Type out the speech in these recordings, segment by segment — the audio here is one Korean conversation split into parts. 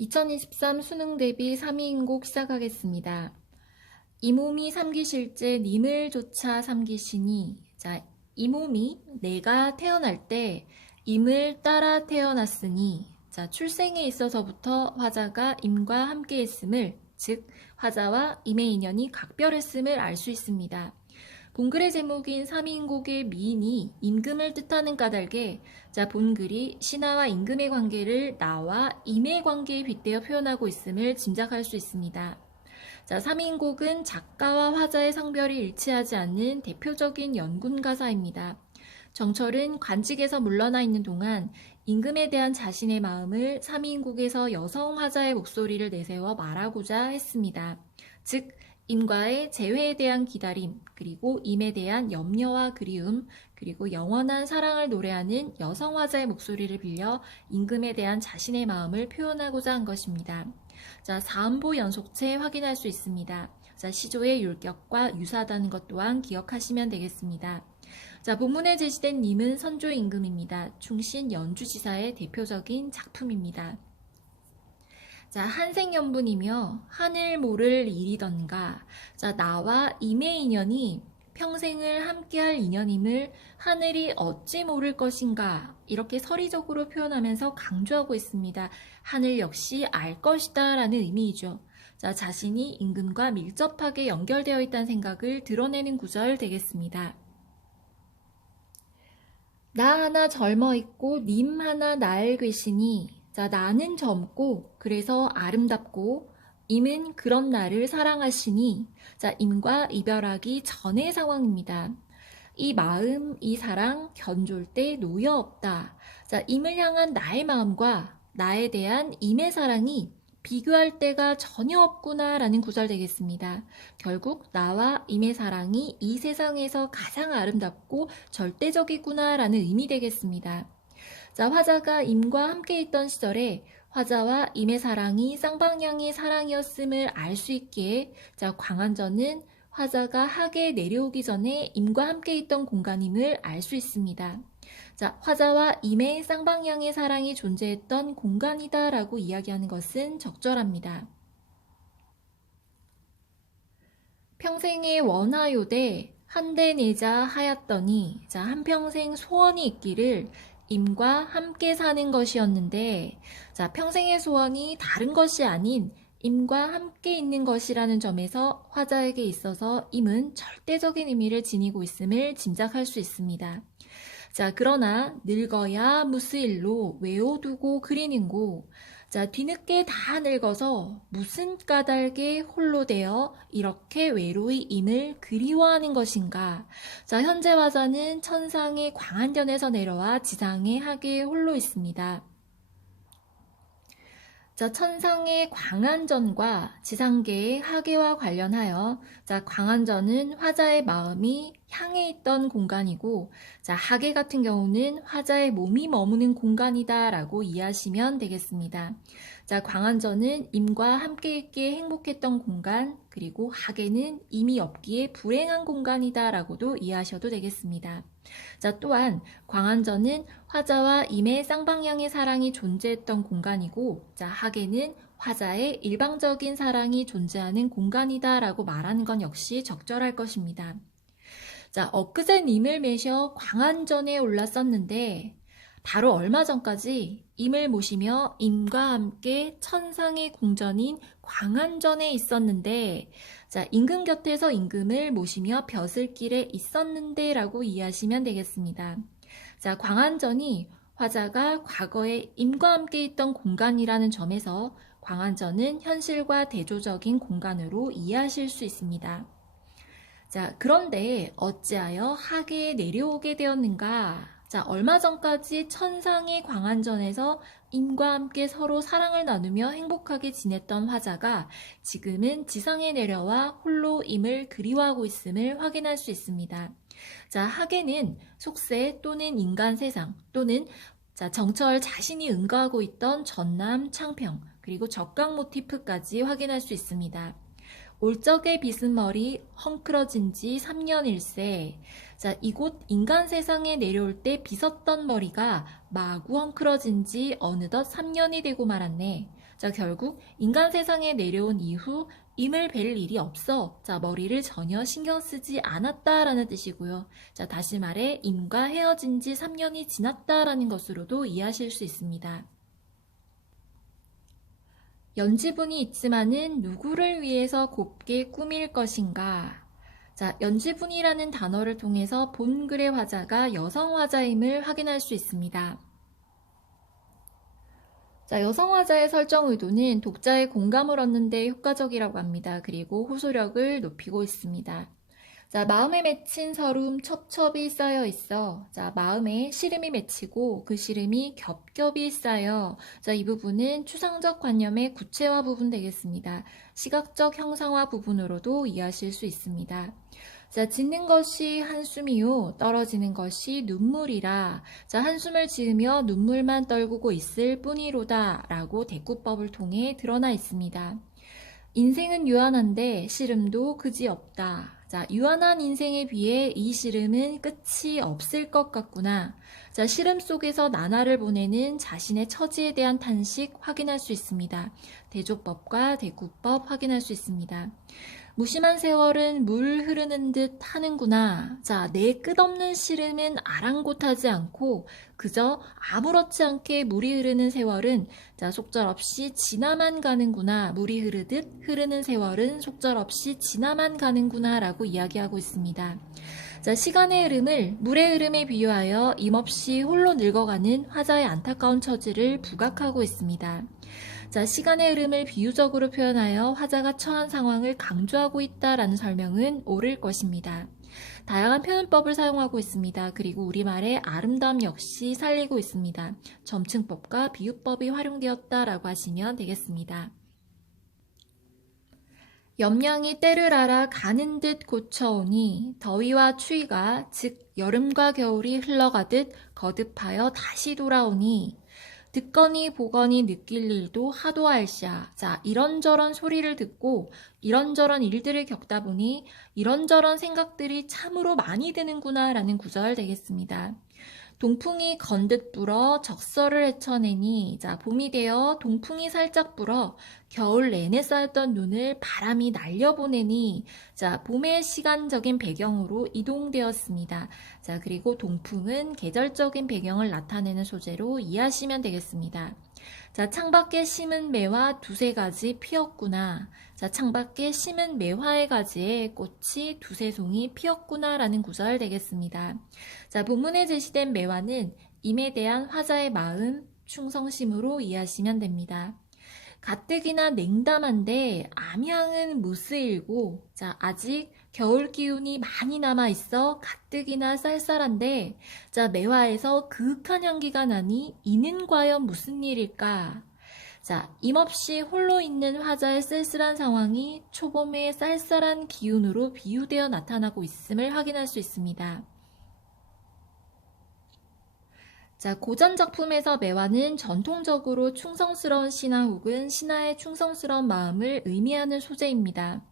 2023 수능 대비 3위인곡 시작하겠습니다. 이 몸이 삼기실제 님을 조차 삼기시니. 자, 이 몸이 내가 태어날 때 임을 따라 태어났으니. 자, 출생에 있어서부터 화자가 임과 함께 했음을, 즉 화자와 임의 인연이 각별했음을 알 수 있습니다. 본글의 제목인 3인곡의 미인이 임금을 뜻하는 까닭에, 자, 본글이 신하와 임금의 관계를 나와 임의 관계에 빗대어 표현하고 있음을 짐작할 수 있습니다. 자, 3인곡은 작가와 화자의 성별이 일치하지 않는 대표적인 연군가사입니다. 정철은 관직에서 물러나 있는 동안 임금에 대한 자신의 마음을 3인곡에서 여성 화자의 목소리를 내세워 말하고자 했습니다. 즉, 임과의 재회에 대한 기다림, 그리고 임에 대한 염려와 그리움, 그리고 영원한 사랑을 노래하는 여성 화자의 목소리를 빌려 임금에 대한 자신의 마음을 표현하고자 한 것입니다. 자, 사음보 연속체 확인할 수 있습니다. 자, 시조의 율격과 유사하다는 것 또한 기억하시면 되겠습니다. 자, 본문에 제시된 님은 선조 임금입니다. 충신 연주지사의 대표적인 작품입니다. 자, 한생연분이며 하늘 모를 일이던가. 자, 나와 임의 인연이 평생을 함께할 인연임을 하늘이 어찌 모를 것인가, 이렇게 서리적으로 표현하면서 강조하고 있습니다. 하늘 역시 알 것이다 라는 의미이죠. 자, 자신이 임금과 밀접하게 연결되어 있다는 생각을 드러내는 구절 되겠습니다. 나 하나 젊어 있고 님 하나 날 괴시니. 자, 나는 젊고 그래서 아름답고 임은 그런 나를 사랑하시니. 자, 임과 이별하기 전의 상황입니다. 이 마음, 이 사랑 견졸 때 놓여 없다. 자, 임을 향한 나의 마음과 나에 대한 임의 사랑이 비교할 때가 전혀 없구나 라는 구절 되겠습니다. 결국 나와 임의 사랑이 이 세상에서 가장 아름답고 절대적이구나 라는 의미 되겠습니다. 자, 화자가 임과 함께 있던 시절에 화자와 임의 사랑이 쌍방향의 사랑이었음을 알 수 있기에, 자, 광안전은 화자가 하계에 내려오기 전에 임과 함께 있던 공간임을 알 수 있습니다. 자, 화자와 임의 쌍방향의 사랑이 존재했던 공간이다 라고 이야기하는 것은 적절합니다. 평생의 원하요대 한대 내자 하였더니. 자, 한평생 소원이 있기를 임과 함께 사는 것이었는데, 자, 평생의 소원이 다른 것이 아닌 임과 함께 있는 것이라는 점에서 화자에게 있어서 임은 절대적인 의미를 지니고 있음을 짐작할 수 있습니다. 자, 그러나 늙어야 무스일로 외워두고 그리는고. 자, 뒤늦게 다 늙어서 무슨 까닭에 홀로 되어 이렇게 외로이 임을 그리워하는 것인가. 자, 현재 화자는 천상의 광안전에서 내려와 지상의 하계에 홀로 있습니다. 자, 천상의 광안전과 지상계의 하계와 관련하여, 자, 광안전은 화자의 마음이 향해 있던 공간이고, 자, 하계 같은 경우는 화자의 몸이 머무는 공간이다 라고 이해하시면 되겠습니다. 자, 광안전은 임과 함께 있기에 행복했던 공간, 그리고 하계는 임이 없기에 불행한 공간이다 라고도 이해하셔도 되겠습니다. 자, 또한 광안전은 화자와 임의 쌍방향의 사랑이 존재했던 공간이고, 자, 하계는 화자의 일방적인 사랑이 존재하는 공간이다 라고 말하는 건 역시 적절할 것입니다. 자, 엊그제 님을 매셔 광안전에 올랐었는데, 바로 얼마 전까지 임을 모시며 임과 함께 천상의 궁전인 광안전에 있었는데, 자, 임금 곁에서 임금을 모시며 벼슬길에 있었는데 라고 이해하시면 되겠습니다. 자, 광안전이 화자가 과거에 임과 함께 있던 공간이라는 점에서 광안전은 현실과 대조적인 공간으로 이해하실 수 있습니다. 자, 그런데 어찌하여 하계에 내려오게 되었는가? 자, 얼마 전까지 천상의 광안전에서 임과 함께 서로 사랑을 나누며 행복하게 지냈던 화자가 지금은 지상에 내려와 홀로 임을 그리워하고 있음을 확인할 수 있습니다. 자, 하계는 속세 또는 인간 세상 또는, 자, 정철 자신이 응가하고 있던 전남, 창평, 그리고 적강 모티프까지 확인할 수 있습니다. 올적의 빗은 머리 헝클어진 지 3년일세. 자, 이곳 인간 세상에 내려올 때 빗었던 머리가 마구 헝클어진 지 어느덧 3년이 되고 말았네. 자, 결국 인간 세상에 내려온 이후 임을 뵐 일이 없어. 자, 머리를 전혀 신경 쓰지 않았다라는 뜻이고요. 자, 다시 말해 임과 헤어진 지 3년이 지났다라는 것으로도 이해하실 수 있습니다. 연지분이 있지만은 누구를 위해서 곱게 꾸밀 것인가? 자, 연지분이라는 단어를 통해서 본 글의 화자가 여성 화자임을 확인할 수 있습니다. 자, 여성 화자의 설정 의도는 독자의 공감을 얻는 데 효과적이라고 합니다. 그리고 호소력을 높이고 있습니다. 자, 마음에 맺힌 서름 첩첩이 쌓여 있어. 자, 마음에 시름이 맺히고 그 시름이 겹겹이 쌓여. 자, 이 부분은 추상적 관념의 구체화 부분 되겠습니다. 시각적 형상화 부분으로도 이해하실 수 있습니다. 자, 짓는 것이 한숨이요, 떨어지는 것이 눈물이라. 자, 한숨을 지으며 눈물만 떨구고 있을 뿐이로다. 라고 대꾸법을 통해 드러나 있습니다. 인생은 유한한데 시름도 그지없다. 자, 유한한 인생에 비해 이 시름은 끝이 없을 것 같구나. 자, 시름 속에서 나날을 보내는 자신의 처지에 대한 탄식 확인할 수 있습니다. 대조법과 대구법 확인할 수 있습니다. 무심한 세월은 물 흐르는 듯 하는구나. 자, 내 끝없는 시름은 아랑곳하지 않고 그저 아무렇지 않게 물이 흐르는 세월은 자, 속절없이 지나만 가는구나. 물이 흐르듯 흐르는 세월은 속절없이 지나만 가는구나 라고 이야기하고 있습니다. 자, 시간의 흐름을 물의 흐름에 비유하여 임없이 홀로 늙어가는 화자의 안타까운 처지를 부각하고 있습니다. 자, 시간의 흐름을 비유적으로 표현하여 화자가 처한 상황을 강조하고 있다라는 설명은 옳을 것입니다. 다양한 표현법을 사용하고 있습니다. 그리고 우리말의 아름다움 역시 살리고 있습니다. 점층법과 비유법이 활용되었다라고 하시면 되겠습니다. 염량이 때를 알아 가는 듯 고쳐오니 더위와 추위가 즉 여름과 겨울이 흘러가듯 거듭하여 다시 돌아오니 듣거니 보거니 느낄 일도 하도 알샤. 자, 이런저런 소리를 듣고 이런저런 일들을 겪다 보니 이런저런 생각들이 참으로 많이 드는구나 라는 구절 되겠습니다. 동풍이 건듯 불어 적설을 헤쳐내니 자, 봄이 되어 동풍이 살짝 불어 겨울 내내 쌓였던 눈을 바람이 날려보내니 자, 봄의 시간적인 배경으로 이동되었습니다. 자, 그리고 동풍은 계절적인 배경을 나타내는 소재로 이해하시면 되겠습니다. 자, 창밖에 심은 매화 두세 가지 피었구나. 자, 창밖에 심은 매화의 가지에 꽃이 두세 송이 피었구나 라는 구절 되겠습니다. 자, 본문에 제시된 매화는 임에 대한 화자의 마음, 충성심으로 이해하시면 됩니다. 가뜩이나 냉담한데 암향은 무스일고 자, 아직 겨울 기운이 많이 남아있어 가뜩이나 쌀쌀한데 자, 매화에서 그윽한 향기가 나니 이는 과연 무슨 일일까? 자, 임없이 홀로 있는 화자의 쓸쓸한 상황이 초봄의 쌀쌀한 기운으로 비유되어 나타나고 있음을 확인할 수 있습니다. 자, 고전 작품에서 매화는 전통적으로 충성스러운 신하 혹은 신하의 충성스러운 마음을 의미하는 소재입니다.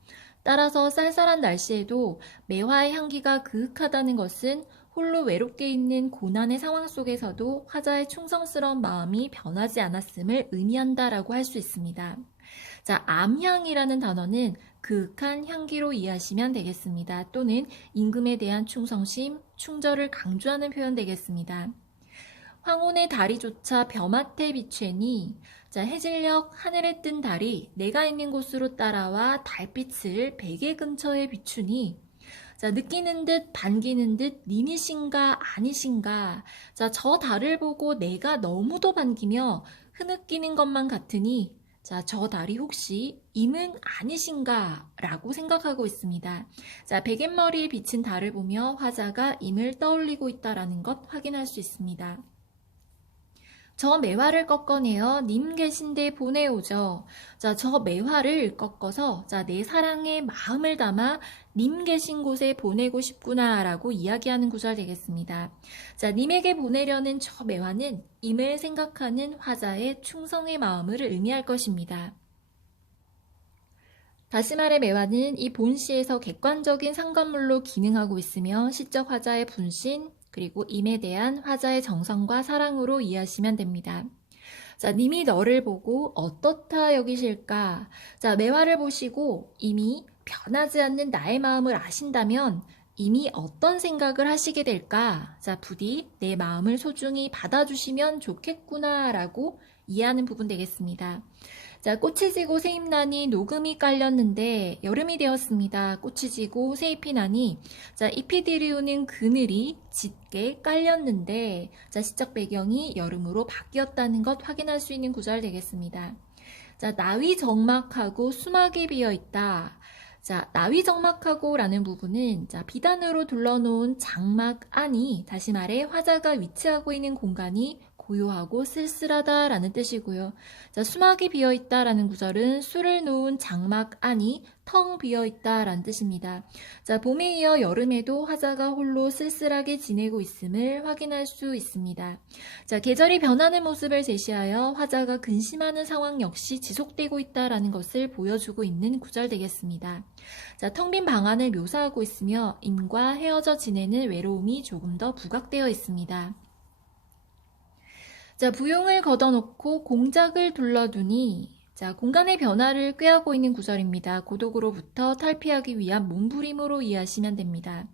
따라서 쌀쌀한 날씨에도 매화의 향기가 그윽하다는 것은 홀로 외롭게 있는 고난의 상황 속에서도 화자의 충성스러운 마음이 변하지 않았음을 의미한다라고 할 수 있습니다. 자, 암향이라는 단어는 그윽한 향기로 이해하시면 되겠습니다. 또는 임금에 대한 충성심, 충절을 강조하는 표현 되겠습니다. 황혼의 달이조차 벼맡에 비추니 자, 해질녘 하늘에 뜬 달이 내가 있는 곳으로 따라와 달빛을 베개 근처에 비추니 자, 느끼는 듯 반기는 듯 님이신가 아니신가. 자, 저 달을 보고 내가 너무도 반기며 흐느끼는 것만 같으니 자, 저 달이 혹시 임은 아니신가 라고 생각하고 있습니다. 자, 베갯머리에 비친 달을 보며 화자가 임을 떠올리고 있다는 것 확인할 수 있습니다. 저 매화를 꺾어내어 님 계신 데 보내오죠. 자, 저 매화를 꺾어서 자, 내 사랑의 마음을 담아 님 계신 곳에 보내고 싶구나 라고 이야기하는 구절 되겠습니다. 자, 님에게 보내려는 저 매화는 임을 생각하는 화자의 충성의 마음을 의미할 것입니다. 다시 말해 매화는 이 본시에서 객관적인 상관물로 기능하고 있으며 시적 화자의 분신, 그리고 임에 대한 화자의 정성과 사랑으로 이해하시면 됩니다. 자, 님이 너를 보고 어떻다 여기실까? 자, 매화를 보시고 이미 변하지 않는 나의 마음을 아신다면 이미 어떤 생각을 하시게 될까? 자, 부디 내 마음을 소중히 받아주시면 좋겠구나 라고 이해하는 부분 되겠습니다. 자, 꽃이 지고 새잎 나니 녹음이 깔렸는데 여름이 되었습니다. 꽃이 지고 새잎이 나니 자, 잎이 들이우는 그늘이 짙게 깔렸는데 자, 시적 배경이 여름으로 바뀌었다는 것 확인할 수 있는 구절 되겠습니다. 자, 나위 적막하고 수막이 비어 있다. 자, 나위 적막하고 라는 부분은 자, 비단으로 둘러놓은 장막 안이 다시 말해 화자가 위치하고 있는 공간이 고요하고 쓸쓸하다 라는 뜻이고요. 자, 수막이 비어 있다 라는 구절은 술을 놓은 장막 안이 텅 비어 있다 라는 뜻입니다. 자, 봄에 이어 여름에도 화자가 홀로 쓸쓸하게 지내고 있음을 확인할 수 있습니다. 자, 계절이 변하는 모습을 제시하여 화자가 근심하는 상황 역시 지속되고 있다라는 것을 보여주고 있는 구절 되겠습니다. 자, 텅 빈 방 안을 묘사하고 있으며 임과 헤어져 지내는 외로움이 조금 더 부각되어 있습니다. 자, 부용을 걷어놓고 공작을 둘러두니 자, 공간의 변화를 꾀하고 있는 구절입니다. 고독으로부터 탈피하기 위한 몸부림으로 이해하시면 됩니다.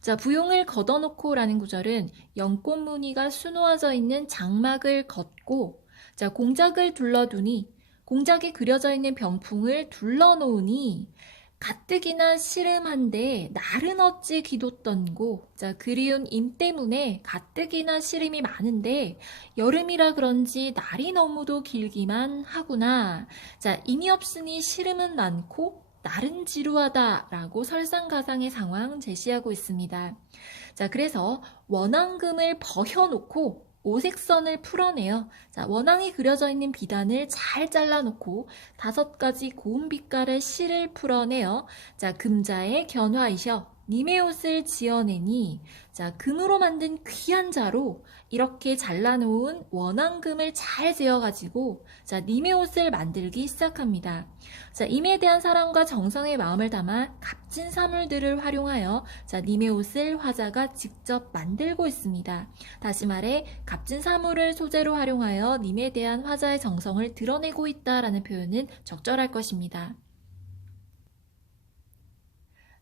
자, 부용을 걷어놓고 라는 구절은 연꽃 무늬가 수놓아져 있는 장막을 걷고 자, 공작을 둘러두니 공작이 그려져 있는 병풍을 둘러놓으니 가뜩이나 시름한데 날은 어찌 기도 떤고 자, 그리운 임 때문에 가뜩이나 시름이 많은데 여름이라 그런지 날이 너무도 길기만 하구나. 자, 임이 없으니 시름은 많고 날은 지루하다 라고 설상가상의 상황 제시하고 있습니다. 자, 그래서 원앙금을 버혀놓고 오색선을 풀어내요. 자, 원앙이 그려져 있는 비단을 잘 잘라놓고 5가지 고운 빛깔의 실을 풀어내요. 자, 금자의 견화이셔. 님의 옷을 지어내니 자, 금으로 만든 귀한 자로 이렇게 잘라놓은 원앙금을 잘 재어가지고 자, 님의 옷을 만들기 시작합니다. 자, 임에 대한 사랑과 정성의 마음을 담아 값진 사물들을 활용하여 자, 님의 옷을 화자가 직접 만들고 있습니다. 다시 말해 값진 사물을 소재로 활용하여 님에 대한 화자의 정성을 드러내고 있다라는 표현은 적절할 것입니다.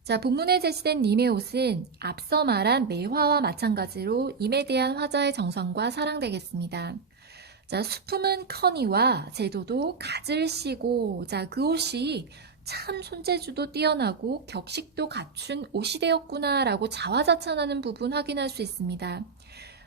자, 본문에 제시된 님의 옷은 앞서 말한 매화와 마찬가지로 임에 대한 화자의 정성과 사랑되겠습니다. 자, 수품은 커니와 제도도 가지를 씌고 자, 그 옷이 참 손재주도 뛰어나고 격식도 갖춘 옷이 되었구나 라고 자화자찬하는 부분 확인할 수 있습니다.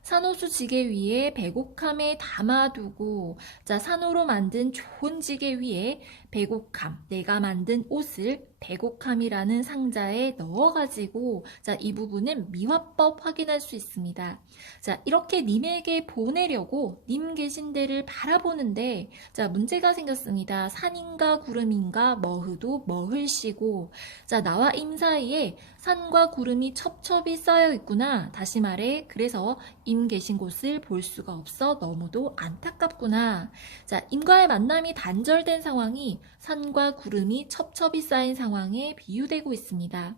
산호수 지게 위에 백옥함에 담아두고 자, 산호로 만든 좋은 지게 위에 백옥함, 내가 만든 옷을 백옥함이라는 상자에 넣어가지고 자, 이 부분은 미화법 확인할 수 있습니다. 자, 이렇게 님에게 보내려고 님 계신 데를 바라보는데 자, 문제가 생겼습니다. 산인가 구름인가 머흐도 머흘시고 자, 나와 임 사이에 산과 구름이 첩첩이 쌓여 있구나. 다시 말해 그래서 임 계신 곳을 볼 수가 없어 너무도 안타깝구나. 자, 임과의 만남이 단절된 상황이 산과 구름이 첩첩이 쌓인 상황에 비유되고 있습니다.